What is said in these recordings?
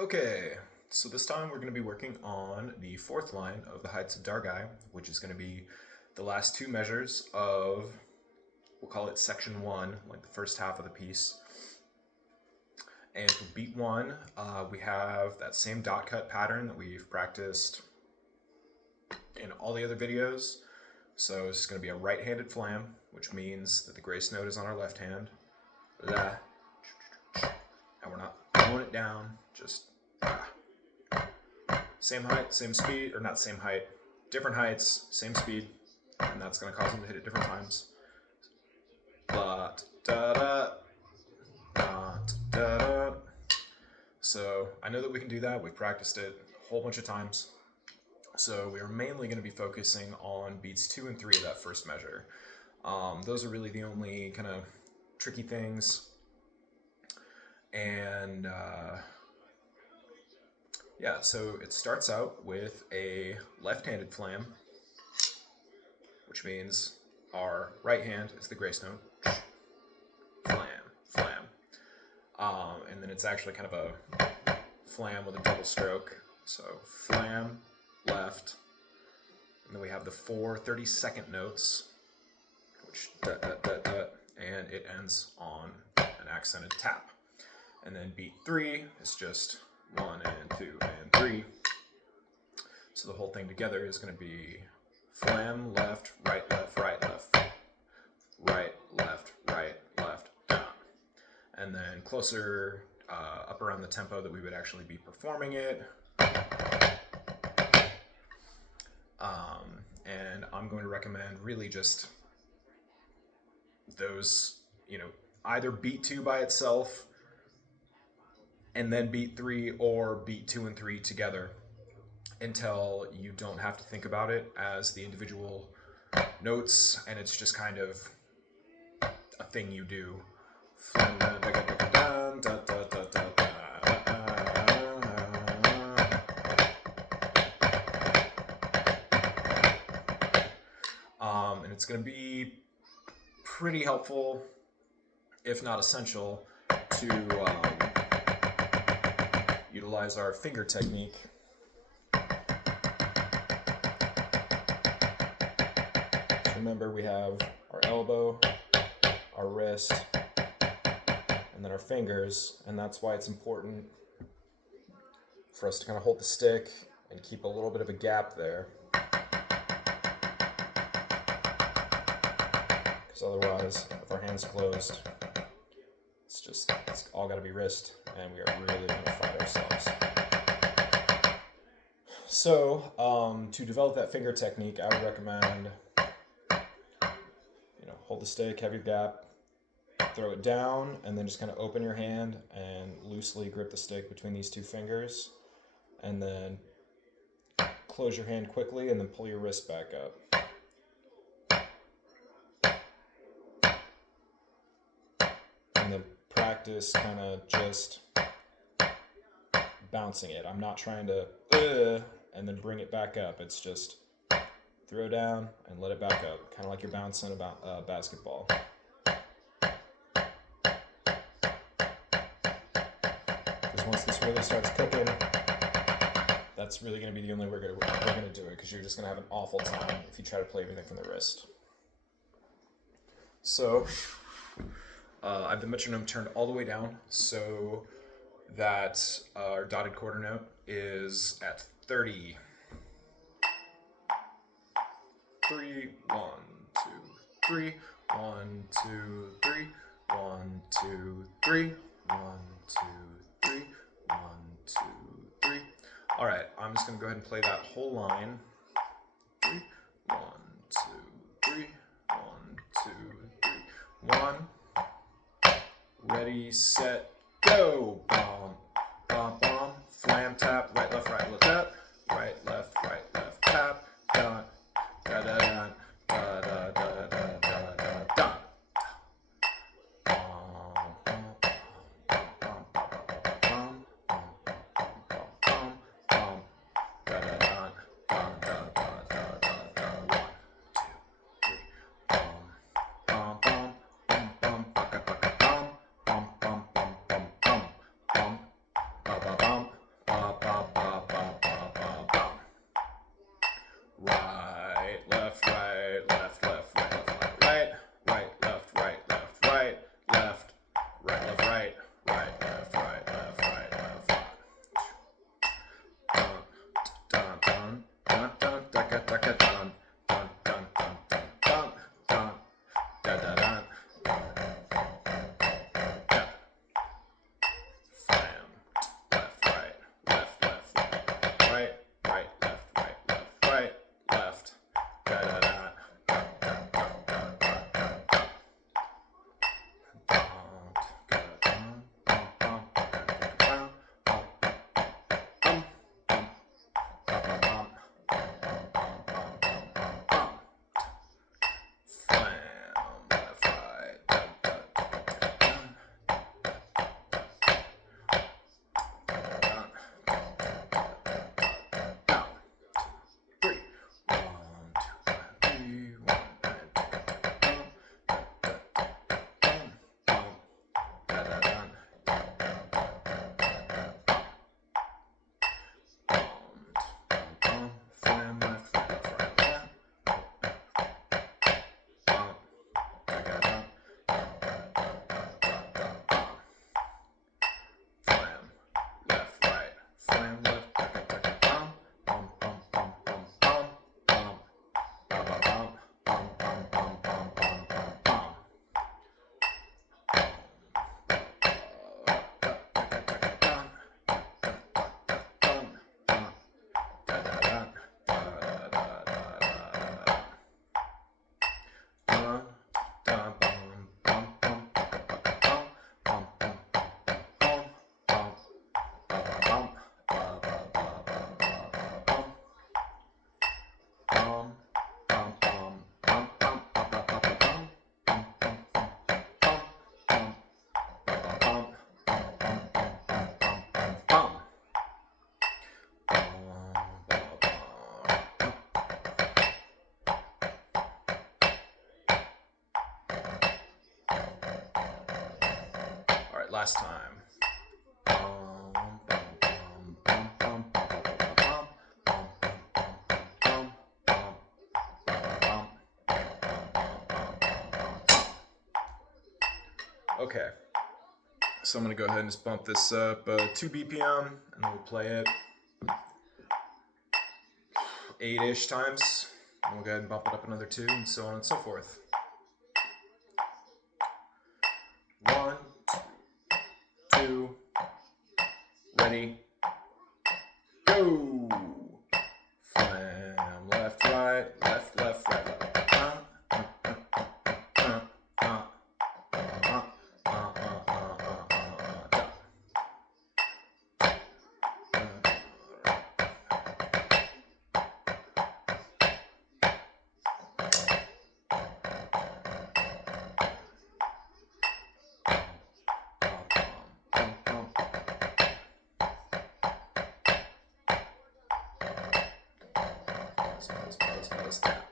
Okay, so this time we're going to be working on the fourth line of the Heights of Dargai, which is going to be the last two measures of, we'll call it section one, like the first half of the piece. And for beat one, we have that same dot cut pattern that we've practiced in all the other videos. So it's going to be a right-handed flam, which means that the grace note is on our left hand. La. And we're not blowing it down, just same height, same speed, or not same height, different heights, same speed, and that's going to cause them to hit at different times. La, da, da, da, da, da. So I know that we can do that. We've practiced it a whole bunch of times. So we are mainly going to be focusing on beats 2 and 3 of that first measure. Those are really the only kind of tricky things. And yeah, so it starts out with a left-handed flam, which means our right hand is the grace note. Flam, flam. And then it's actually kind of a flam with a double stroke. So flam, left, and then we have the 4 30-second notes, which da, da, da, da, and it ends on an accented tap. And then beat 3 is just 1 and 2 and 3. So the whole thing together is going to be flam, left, right, left, right, left, right, left, right, left, down. And then closer up around the tempo that we would actually be performing it. And I'm going to recommend really just those, either beat 2 by itself and then beat 3, or beat 2 and 3 together until you don't have to think about it as the individual notes, and it's just kind of a thing you do. And it's going to be pretty helpful, if not essential, to utilize our finger technique. So remember, we have our elbow, our wrist, and then our fingers, and that's why it's important for us to kind of hold the stick and keep a little bit of a gap there. Because otherwise, if our hand's closed, it's all got to be wrist, and we are really going to fight ourselves. So, to develop that finger technique, I would recommend, hold the stick, have your gap, throw it down, and then just kind of open your hand and loosely grip the stick between these two fingers, and then close your hand quickly, and then pull your wrist back up. And then practice kind of just bouncing it. I'm not trying to and then bring it back up. It's just throw down and let it back up, kind of like you're bouncing a basketball. Because once this really starts cooking, that's really going to be the only way we're going to do it, because you're just going to have an awful time if you try to play everything from the wrist. So I have the metronome turned all the way down so that our dotted quarter note is at 30. 3, 1, 2, 3, 1, 2, 3, 1, 2, 3, 1, 2, 3, 1, 2, 3. All right, I'm just going to go ahead and play that whole line. 3, 1, 2, 3, 1, 2, 3, 1. Ready, set, go. Bom, bom, bom. Flam, tap, right, left, tap. Right, left, tap. Dun, da, da, da, da, da, da, da, da, da, da. Last time. Okay, so I'm going to go ahead and just bump this up 2 BPM, and then we'll play it 8-ish times. And we'll go ahead and bump it up another 2, and so on and so forth. 1, 2, ready, go! Flam, left, right, left, left, right, left. Buzz, tap.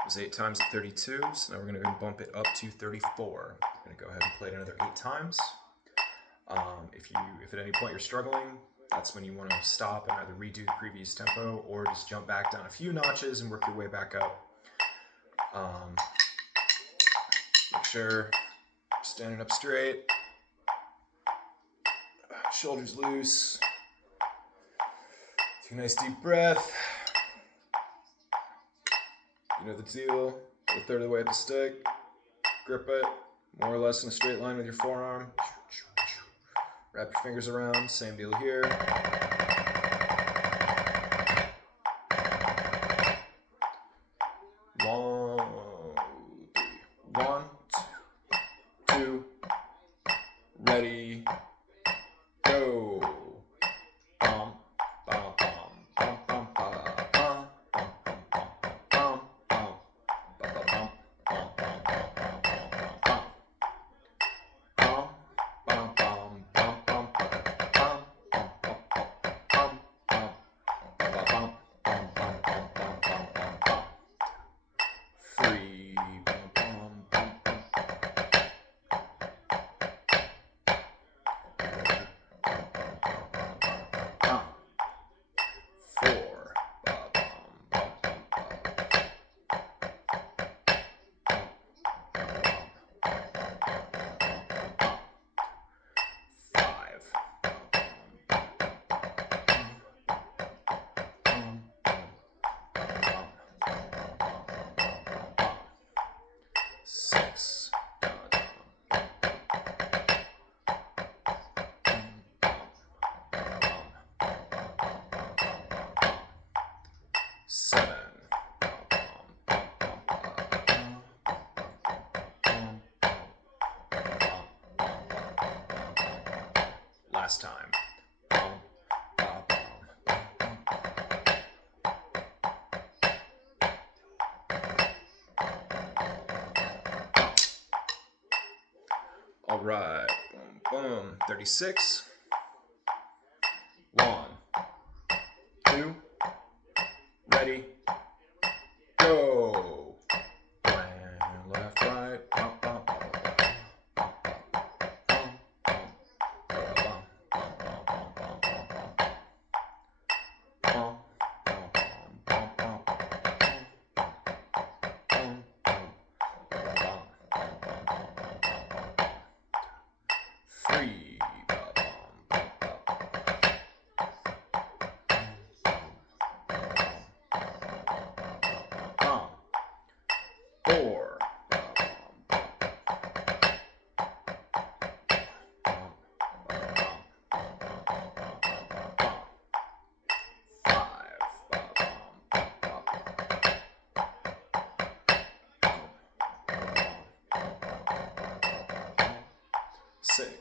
It was 8 times at 32, so now we're going to bump it up to 34. I'm going to go ahead and play it another 8 times. If at any point you're struggling, that's when you want to stop and either redo the previous tempo or just jump back down a few notches and work your way back up. Make sure you're standing up straight, shoulders loose. Take a nice deep breath. You know the deal. A third of the way up the stick. Grip it more or less in a straight line with your forearm. Wrap your fingers around. Same deal here. One, 2, ready, go. Last time. All right. Boom, boom. 36. 1, 2, ready, go. And left, right.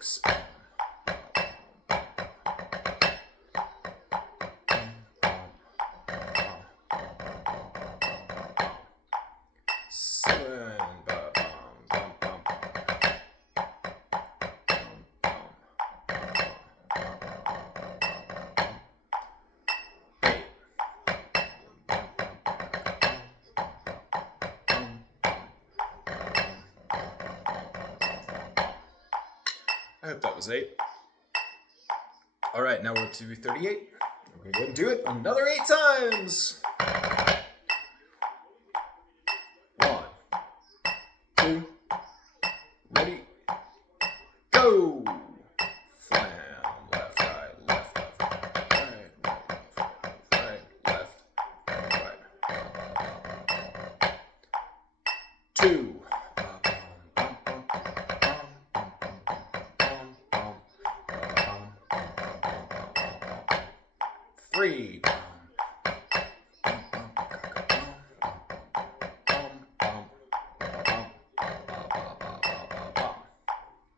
6. 7. 8. I hope that was 8. All right, now we're up to 38. We're going to go ahead and do it another 8 times. 1, 2, ready, go. Flam, left, right, left, right, right, left, right. 2. 3.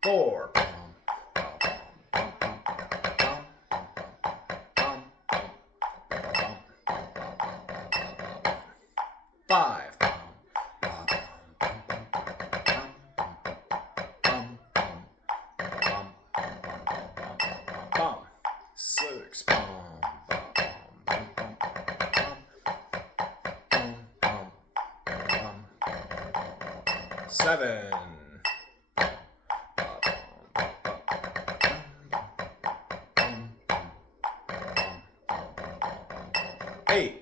4. 5. 6. 7. 8.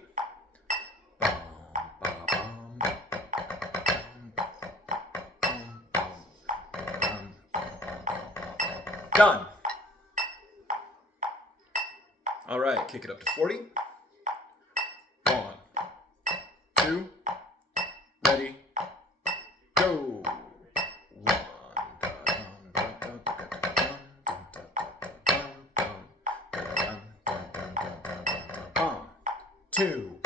Done. All right, kick it up to 40. 1, 2, ready, go. 1, 2,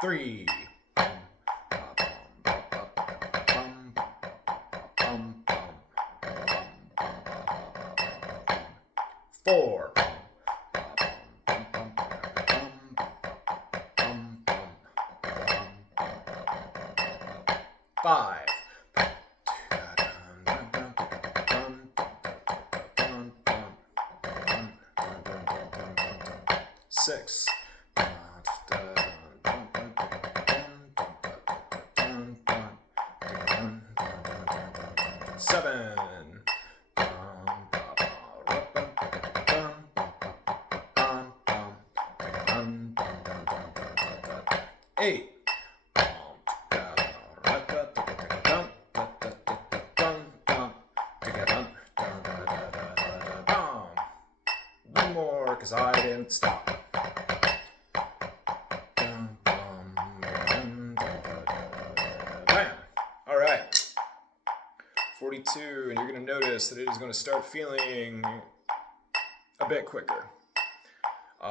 3, 4, 5, 6, 7, 8, 1 more, because I didn't stop. Bam! All right. 42, and you're going to notice that it is going to start feeling a bit quicker.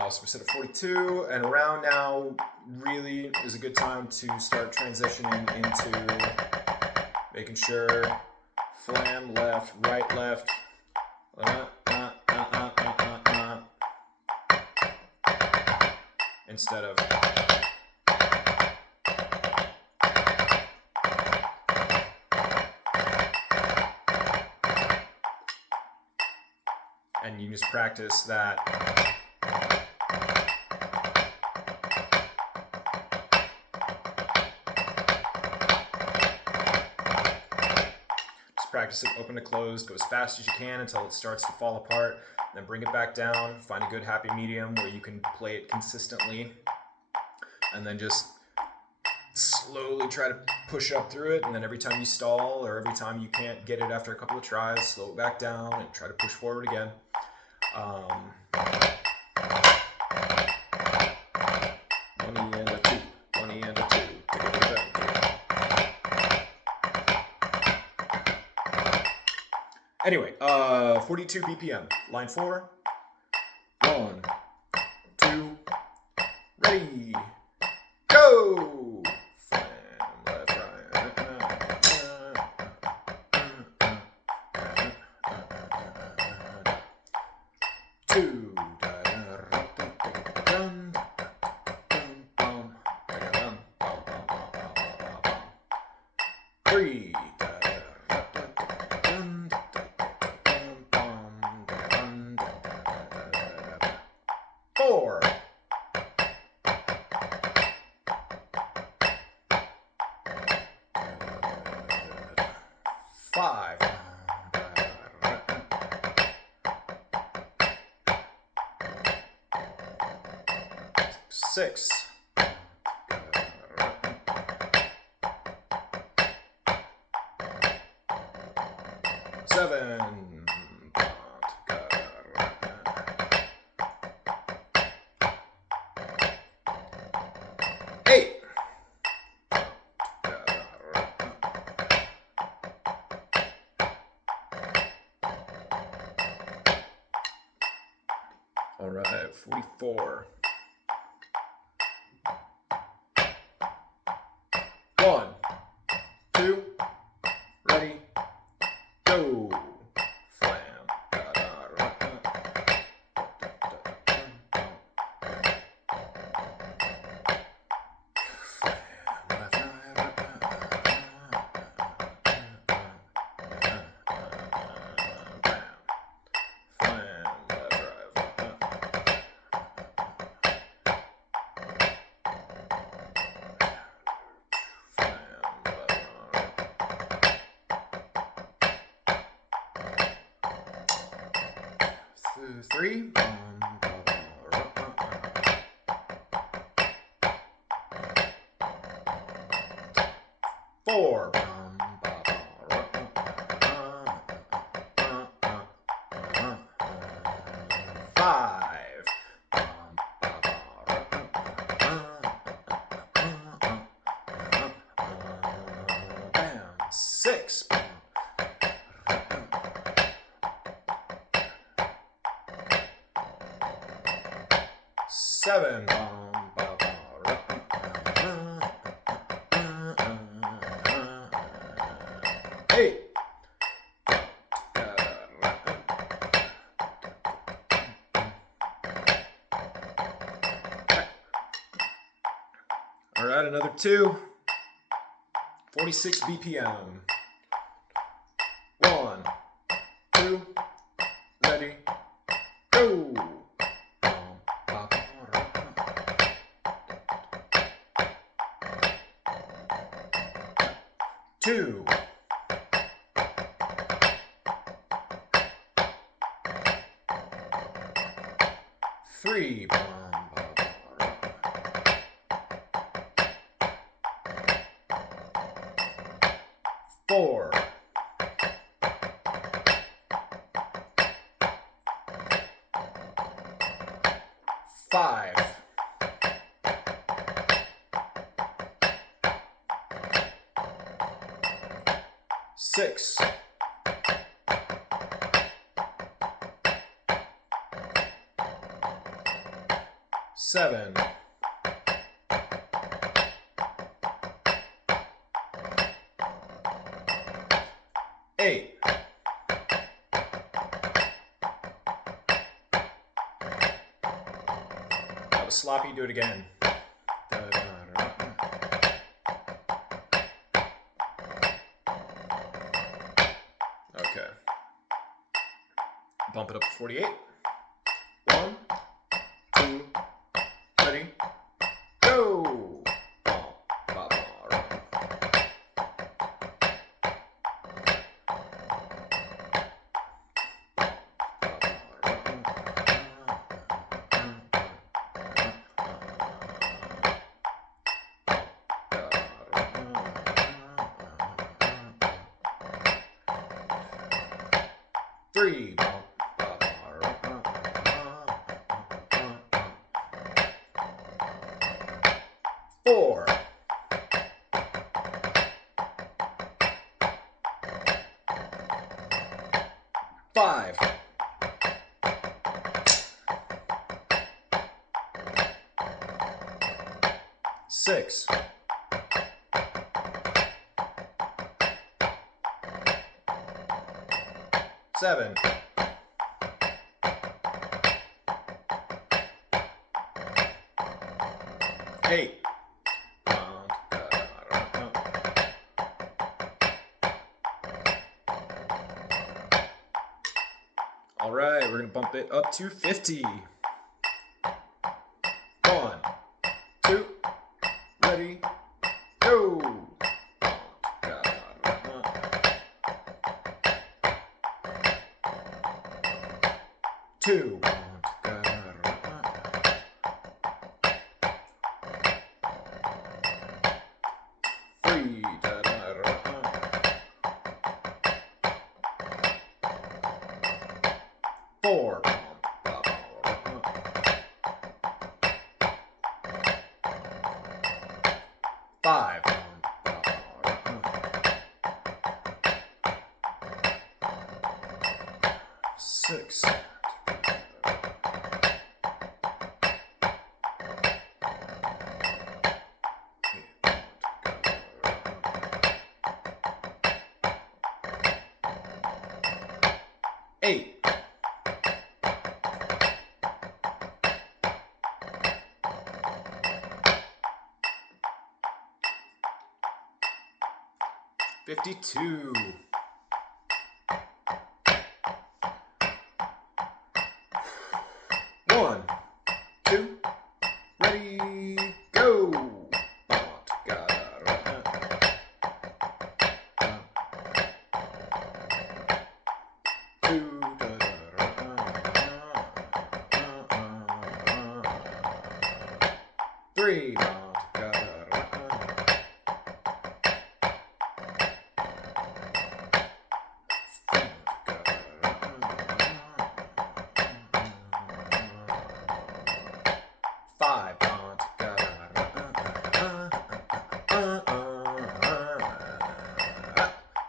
So we set at 42, and around now really is a good time to start transitioning into making sure flam left, right, left, instead of and you just practice that. Just practice it open to close, go as fast as you can until it starts to fall apart, then bring it back down, find a good happy medium where you can play it consistently, and then just slowly try to push up through it, and then every time you stall or every time you can't get it after a couple of tries, slow it back down and try to push forward again. One and a 2, 1 and a 2. Anyway, 42 BPM, line 4. 1, 2, ready, go! 2. 3. 4. 5. 6. 7. 8. All right, 44. 1, 2, ready, go. Flam. Three. 4. 5. 6. 7. 8. All right, another 2. 46 BPM. 1, 2, ready, go. 2. 3. 4. 5. 6. 7. 8. 'That was sloppy. Do it again. Okay. Bump it up to 48. 1, 2, ready, go. 3. 4. 5. 6. 7. 8. All right, we're going to bump it up to 50. 1, 2, ready, go. 2. 3. 4. 5. 6. 8. 52. 1, 2, ready, go. 2. 3. 5.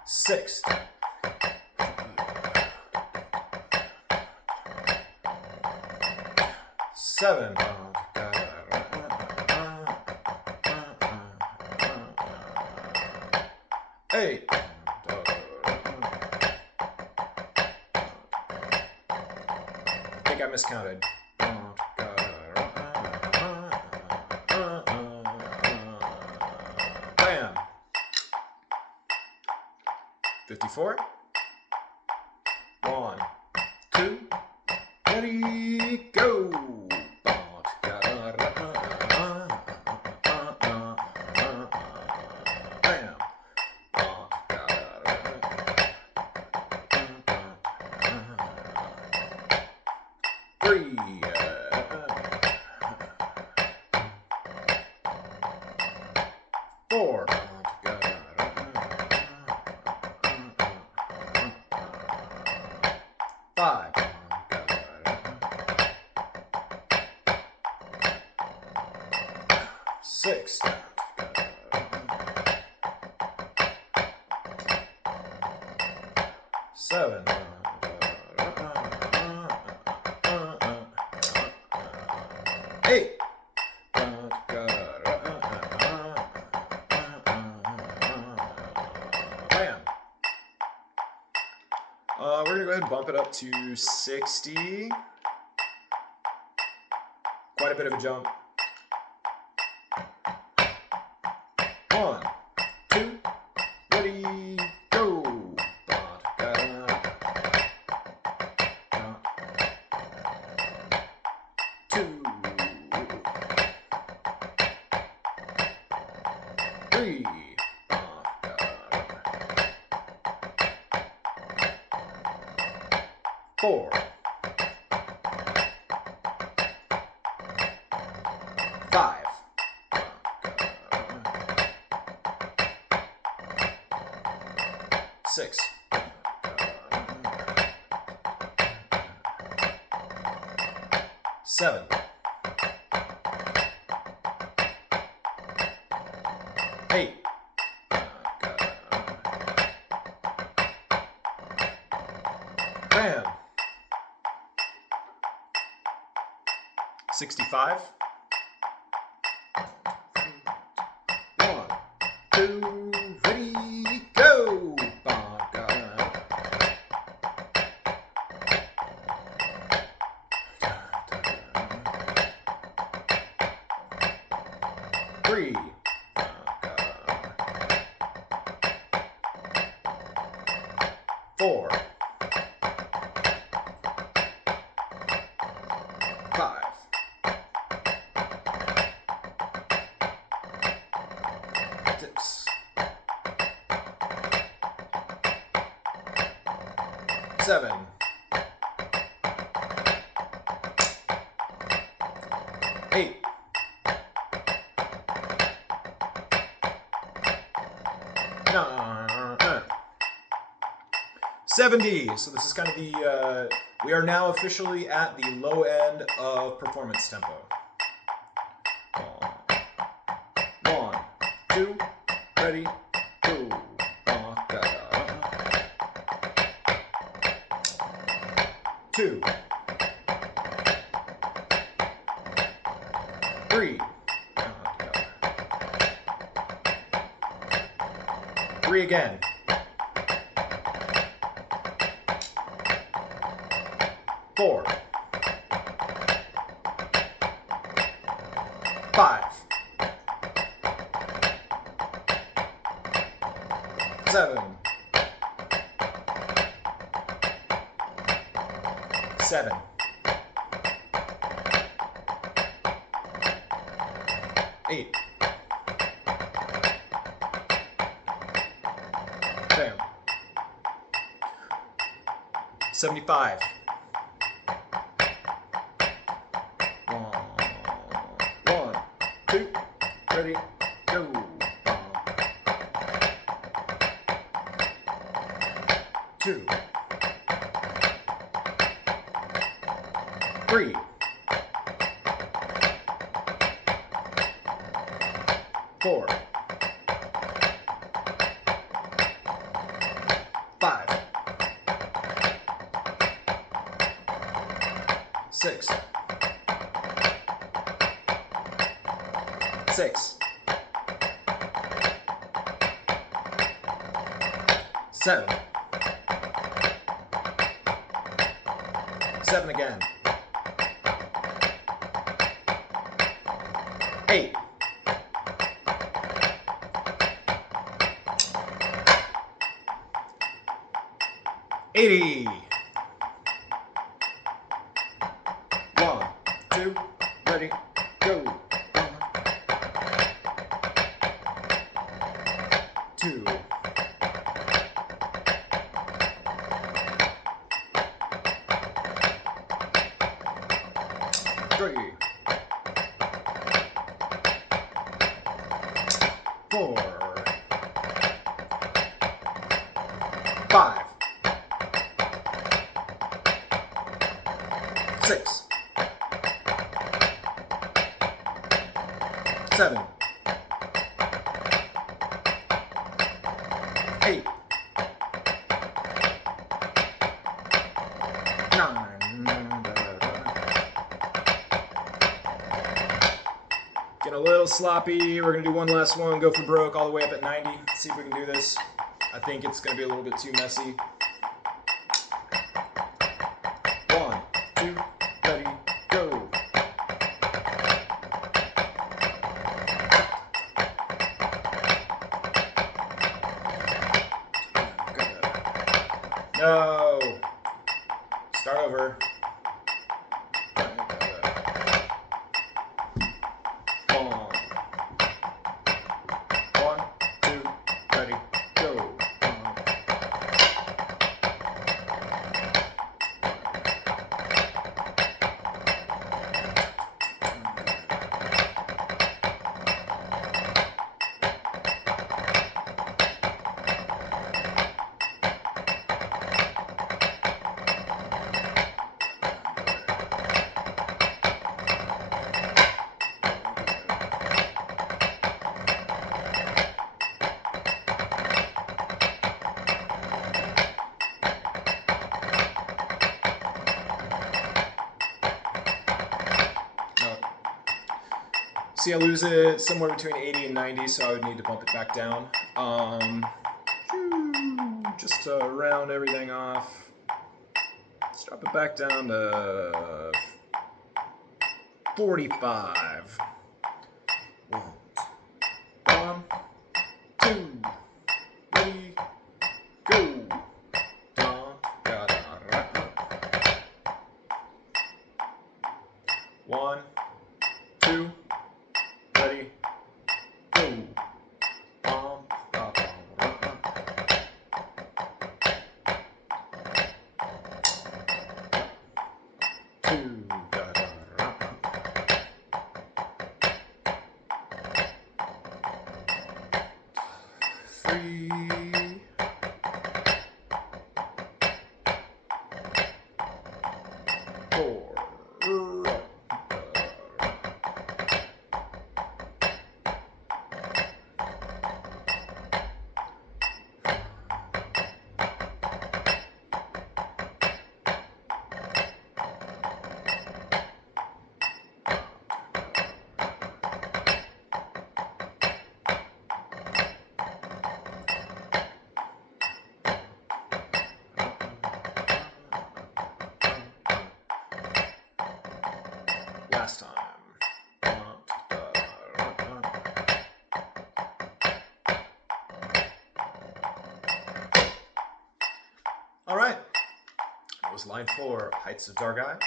6. 7. 8. I think I miscounted. Bam. 54. 1, 2, ready, go. Bam. 3. 4. 5. 6. 7. 8. Bam. We're going to go ahead and bump it up to 60. Quite a bit of a jump. 1, 2, ready, go. 2, 3, 4, 5, 6, 7, 8, 65. 1, 2, ready, go. 5, 3. 4. 5. 6. 7. 8. 9. 70. So this is kind of the, we are now officially at the low end of performance tempo. 1, 2, ready, go. 2, 3. 3 again. 4. 5. 7. 7. 8. Bam. 75. 1, 2, ready, go. 2, 3. 4. 5. 6. 6. 7. 7 again. 8. 80. 1, 2, ready, go. 2. 3. 4. 5. 6. 7. 8. 9. Getting a little sloppy. We're going to do one last one, go for broke all the way up at 90. See if we can do this. I think it's going to be a little bit too messy. 1, 2, ready, go. No. Start over. 1, 2, ready, go. No. See, I lose it somewhere between 80 and 90, so I would need to bump it back down. Just to round everything off. Let's drop it back down to 45. 1, 2, da, da, da, 3, 4. Last time. All right. That was line 4, Heights of Dargai.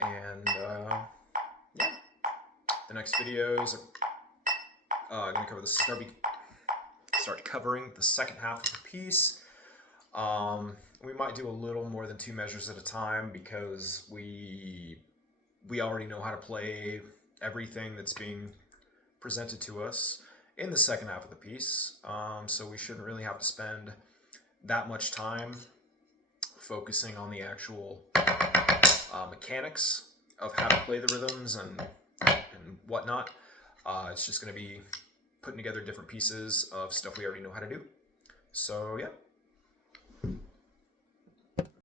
And yeah, the next videos are going to cover the start covering the second half of the piece. We might do a little more than 2 measures at a time because we already know how to play everything that's being presented to us in the second half of the piece, so we shouldn't really have to spend that much time focusing on the actual mechanics of how to play the rhythms and whatnot. It's just going to be putting together different pieces of stuff we already know how to do. So yeah.